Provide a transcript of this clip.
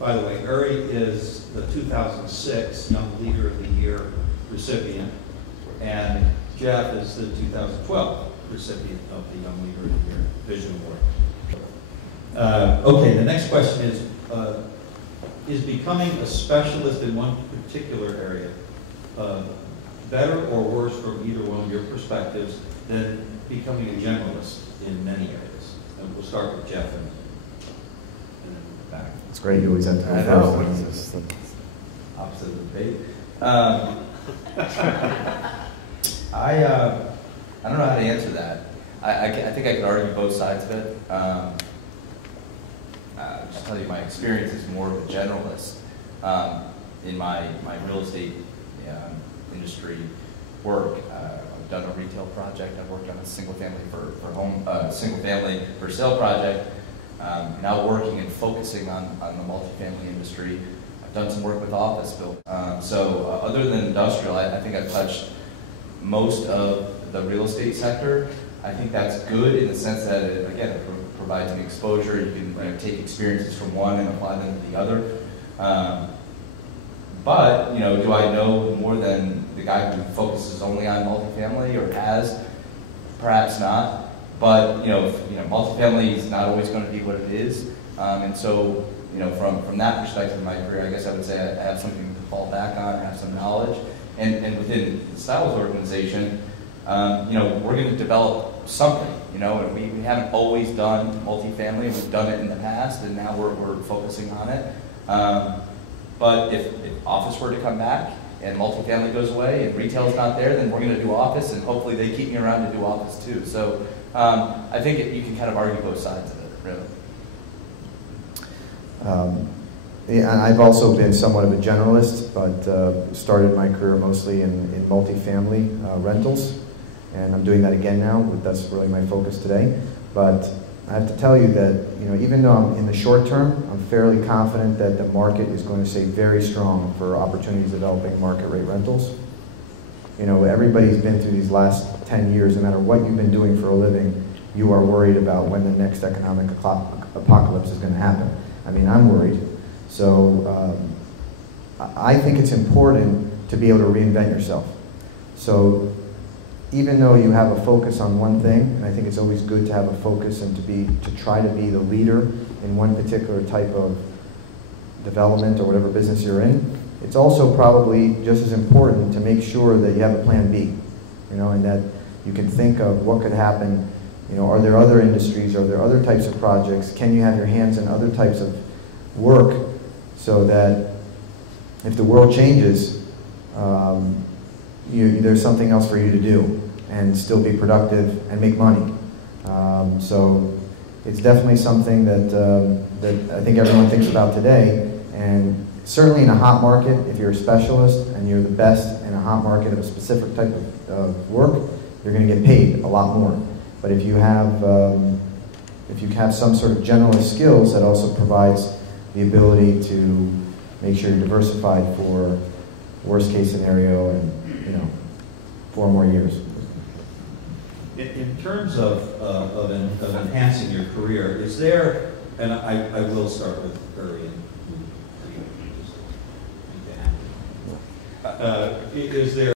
By the way, Uri is the 2006 Young Leader of the Year recipient, and Jeff is the 2012 recipient of the Young Leader of the Year Vision Award. Okay, the next question is becoming a specialist in one particular area better or worse from either one of your perspectives than becoming a generalist in many areas? And we'll start with Jeff and then back. It's great you always have to go first. Opposite of the debate. I don't know how to answer that. I think I could argue both sides of it. Just tell you my experience is more of a generalist. In my real estate industry work, I've done a retail project. I've worked on a single family for sale project. Now working and focusing on the multifamily industry. I've done some work with office buildings. Other than industrial, I think I've touched most of the real estate sector. I think that's good in the sense that it provides an exposure. You can take experiences from one and apply them to the other. But do I know more than the guy who focuses only on multifamily or has? Perhaps not. But multifamily is not always going to be what it is. And so from that perspective in my career, I guess I would say I have something to fall back on, have some knowledge. And within the Styles organization, we're going to develop something. And we haven't always done multifamily. We've done it in the past, and now we're focusing on it. But if office were to come back and multifamily goes away and retail's not there, then we're going to do office, and hopefully they keep me around to do office too. So I think you can kind of argue both sides of it, really. Yeah, I've also been somewhat of a generalist, but started my career mostly in multifamily rentals, and I'm doing that again now. That's really my focus today. But I have to tell you that even though I'm in the short term, I'm fairly confident that the market is going to stay very strong for opportunities developing market rate rentals. Everybody's been through these last 10 years. No matter what you've been doing for a living, you are worried about when the next economic apocalypse is going to happen. I mean, I'm worried. So I think it's important to be able to reinvent yourself. So even though you have a focus on one thing, and I think it's always good to have a focus and to try to be the leader in one particular type of development or whatever business you're in, it's also probably just as important to make sure that you have a plan B, and that you can think of what could happen. Are there other industries? Are there other types of projects? Can you have your hands in other types of work so that if the world changes, there's something else for you to do and still be productive and make money. So it's definitely something that I think everyone thinks about today, and certainly in a hot market, if you're a specialist and you're the best in a hot market of a specific type of work, you're going to get paid a lot more. But if you have some sort of generalist skills, that also provides the ability to make sure you're diversified for worst case scenario and 4 more years. In terms of enhancing your career, is there, and I will start with Uri, is there